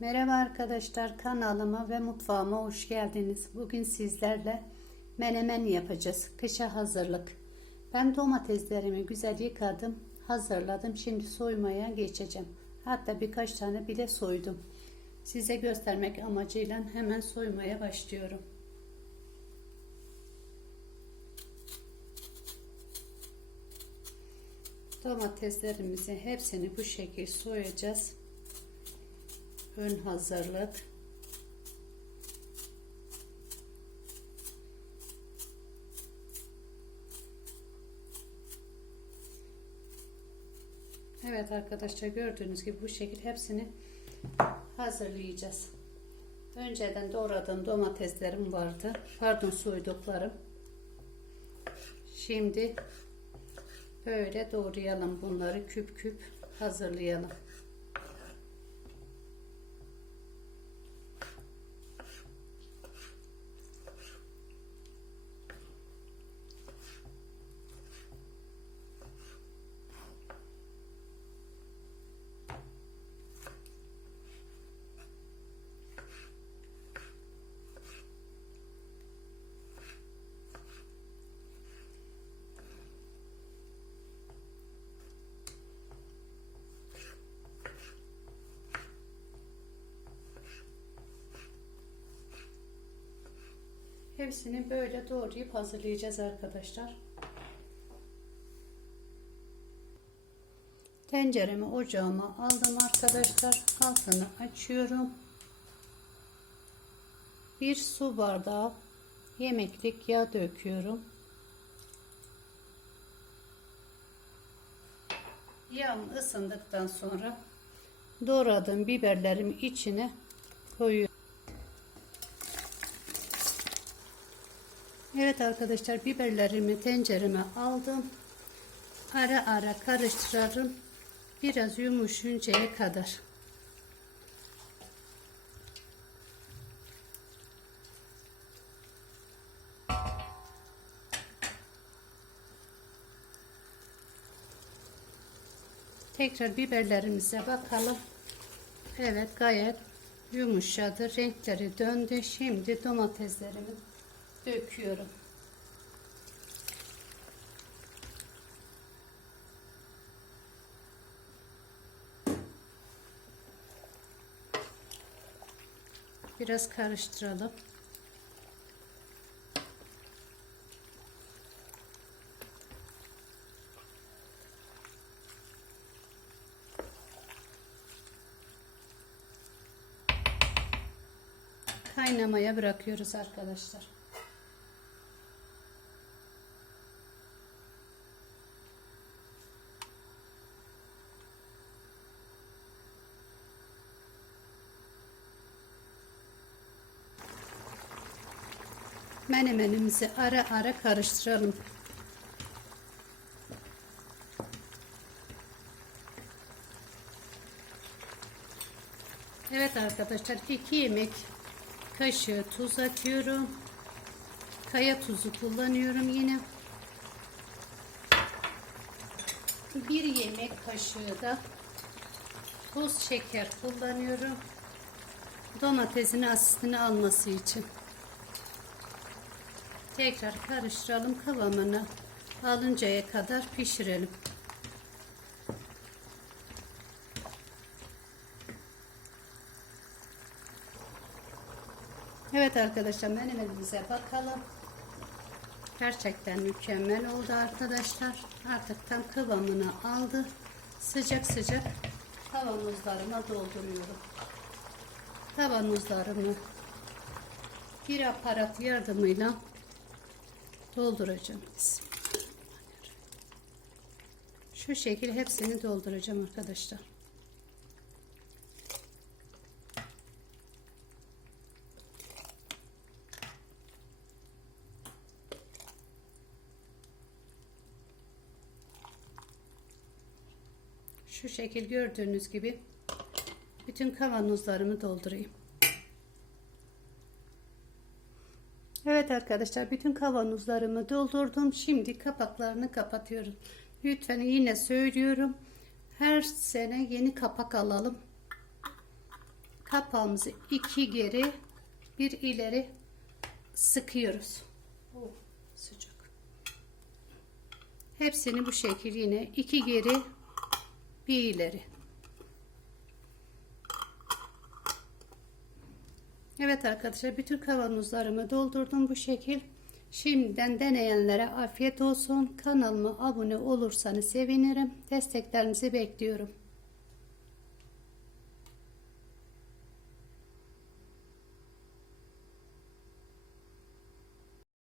Merhaba arkadaşlar kanalıma ve mutfağıma hoş geldiniz. Bugün sizlerle menemen yapacağız. Kışa hazırlık. Ben domateslerimi güzel yıkadım, hazırladım. Şimdi soymaya geçeceğim. Hatta birkaç tane bile soydum. Size göstermek amacıyla hemen soymaya başlıyorum. Domateslerimizi hepsini bu şekilde soyacağız ön hazırlık Evet arkadaşlar gördüğünüz gibi bu şekilde hepsini hazırlayacağız. Önceden doğradığım domateslerim vardı. Pardon soyduklarım. Şimdi böyle doğrayalım bunları küp küp hazırlayalım. Hepsini böyle doğrayıp hazırlayacağız arkadaşlar. Tenceremi ocağıma aldım arkadaşlar. Altını açıyorum. Bir su bardağı yemeklik yağ döküyorum. Yağım ısındıktan sonra doğradığım biberlerimi içine koyuyorum. Evet arkadaşlar biberlerimi tencereme aldım. Ara ara karıştırırım. Biraz yumuşuncaya kadar. Tekrar biberlerimize bakalım. Evet gayet yumuşadı. Renkleri döndü. Şimdi domateslerimi döküyorum. Biraz karıştıralım. Kaynamaya bırakıyoruz arkadaşlar. Menemenimizi ara ara karıştıralım. Evet arkadaşlar 2 yemek kaşığı tuz atıyorum. Kaya tuzu kullanıyorum yine. Bir yemek kaşığı da tuz şeker kullanıyorum. Domatesin asitini alması için. Tekrar karıştıralım kıvamını alıncaya kadar pişirelim. Evet arkadaşlar menemenimize bakalım. Gerçekten mükemmel oldu arkadaşlar. Artık tam kıvamını aldı. Sıcak sıcak kavanozlarıma dolduruyorum. Kavanozlarımı bir aparat yardımıyla dolduracağım. Şu şekil hepsini dolduracağım arkadaşlar. Şu şekil gördüğünüz gibi bütün kavanozlarımı doldurayım. Evet arkadaşlar bütün kavanozlarımı doldurdum. Şimdi kapaklarını kapatıyorum. Lütfen yine söylüyorum. Her sene yeni kapak alalım. kapağımızı iki geri bir ileri sıkıyoruz. Oh, sıcak. Hepsini bu şekil yine iki geri bir ileri. Evet arkadaşlar bütün kavanozlarımı doldurdum bu şekil. Şimdiden deneyenlere afiyet olsun. Kanalıma abone olursanız sevinirim. Desteklerinizi bekliyorum.